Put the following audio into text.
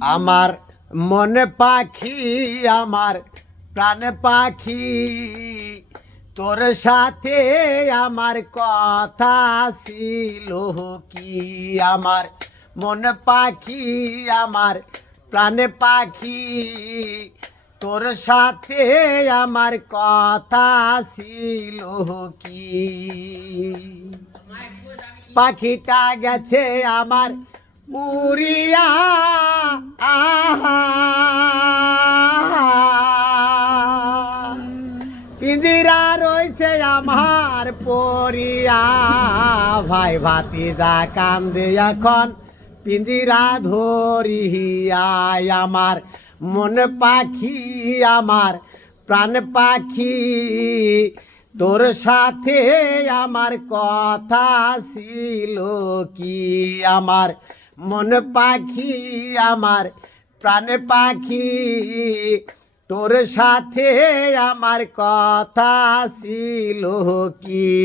আমার মনে পাখি আমার প্রাণ পাখি তোর সাথে আমার কথা ছিল কি আমার মন পাখি আমার প্রাণ পাখি তোর সাথে আমার কথা ছিল কি পাখিটা গেছে আমার উড়িয়া পিঞ্জিরা রয়েছে আমার পরিয়া ভাই ভাতিজা কান্দে এখন পিঞ্জিরা ধরিয়া আমার মন পাখি আমার প্রাণ পাখি তোর সাথে আমার কথা ছিল কি আমার মন পাখি আমার প্রাণ পাখি তোর সাথে আমার কথা ছিল কি।